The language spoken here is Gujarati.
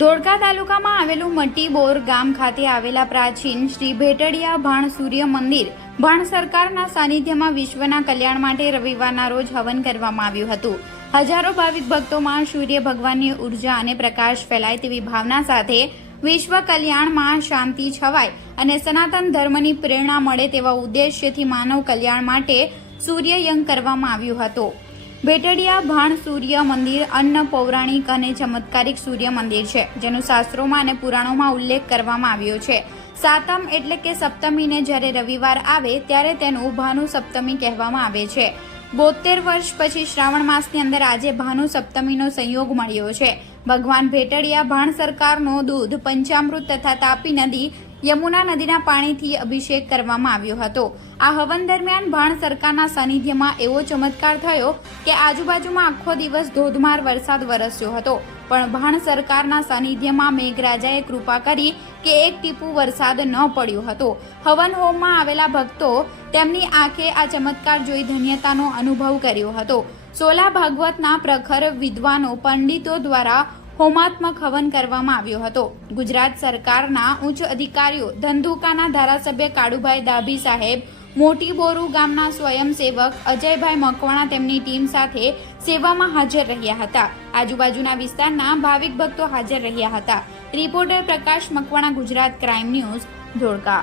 ધોળકા તાલુકામાં આવેલું મટીબોર ગામ ખાતે આવેલા પ્રાચીન શ્રી ભેટડિયા ભાણ સૂર્ય મંદિર ભાણ સરકારના સાનિધ્યમાં વિશ્વના કલ્યાણ માટે રવિવારના રોજ હવન કરવામાં આવ્યું હતું। હજારો ભાવિક ભક્તોમાં સૂર્ય ભગવાનની ઉર્જા અને પ્રકાશ ફેલાય તેવી ભાવના સાથે વિશ્વ કલ્યાણમાં શાંતિ છવાય અને સનાતન ધર્મની પ્રેરણા મળે તેવા ઉદ્દેશ્યથી માનવ કલ્યાણ માટે સૂર્યયજ્ઞ કરવામાં આવ્યું હતું। ભેટડિયા ભાણ સૂર્ય મંદિર અન્ન પૌરાણિક અને ચમત્કારિક સૂર્ય મંદિર છે, જેનો શાસ્ત્રોમાં અને પુરાણોમાં ઉલ્લેખ કરવામાં આવ્યો છે। સાતમ એટલે કે સપ્તમીને જ્યારે રવિવાર આવે ત્યારે તેનું ભાનુ સપ્તમી કહેવામાં આવે છે। 72 વર્ષ પછી શ્રાવણ માસની અંદર આજે ભાનુ સપ્તમીનો સંયોગ મળ્યો છે। ભગવાન ભેટડિયા ભાણ સરકારનો દૂધ પંચામૃત તથા તાપી નદી યમુના નદીના પાણીથી અભિષેક કરવામાં આવ્યો હતો। આ હવન દરમિયાન ભાણ સરકારના સાનિધ્યમાં એવો ચમત્કાર થયો કે આજુબાજુમાં આખો દિવસ ધોધમાર વરસાદ વરસ્યો હતો, પણ ભાણ સરકારના સાનિધ્યમાં મેઘરાજાએ કૃપા કરી કે એક ટીપું વરસાદ ન પડ્યો હતો। હવન હોમમાં આવેલા ભક્તો તેમની આંખે આ ચમત્કાર જોઈ ધન્યતાનો અનુભવ કર્યો હતો। સોલા ભાગવતના પ્રખર વિદ્વાનો પંડિતો દ્વારા હોમાત્મક હવન કરવામાં આવ્યો હતો। ગુજરાત સરકારના ઉચ્ચ અધિકારીઓ, ધંધુકાના ધારાસભ્ય કાળુભાઈ ડાભી સાહેબ, મોટી બોરુ ગામના સ્વયંસેવક અજયભાઈ મકવાણા તેમની ટીમ સાથે સેવામાં હાજર રહ્યા હતા। આજુબાજુના વિસ્તારના ભાવિક ભક્તો હાજર રહ્યા હતા। રિપોર્ટર પ્રકાશ મકવાણા, ગુજરાત ક્રાઇમ ન્યૂઝ, ધોળકા।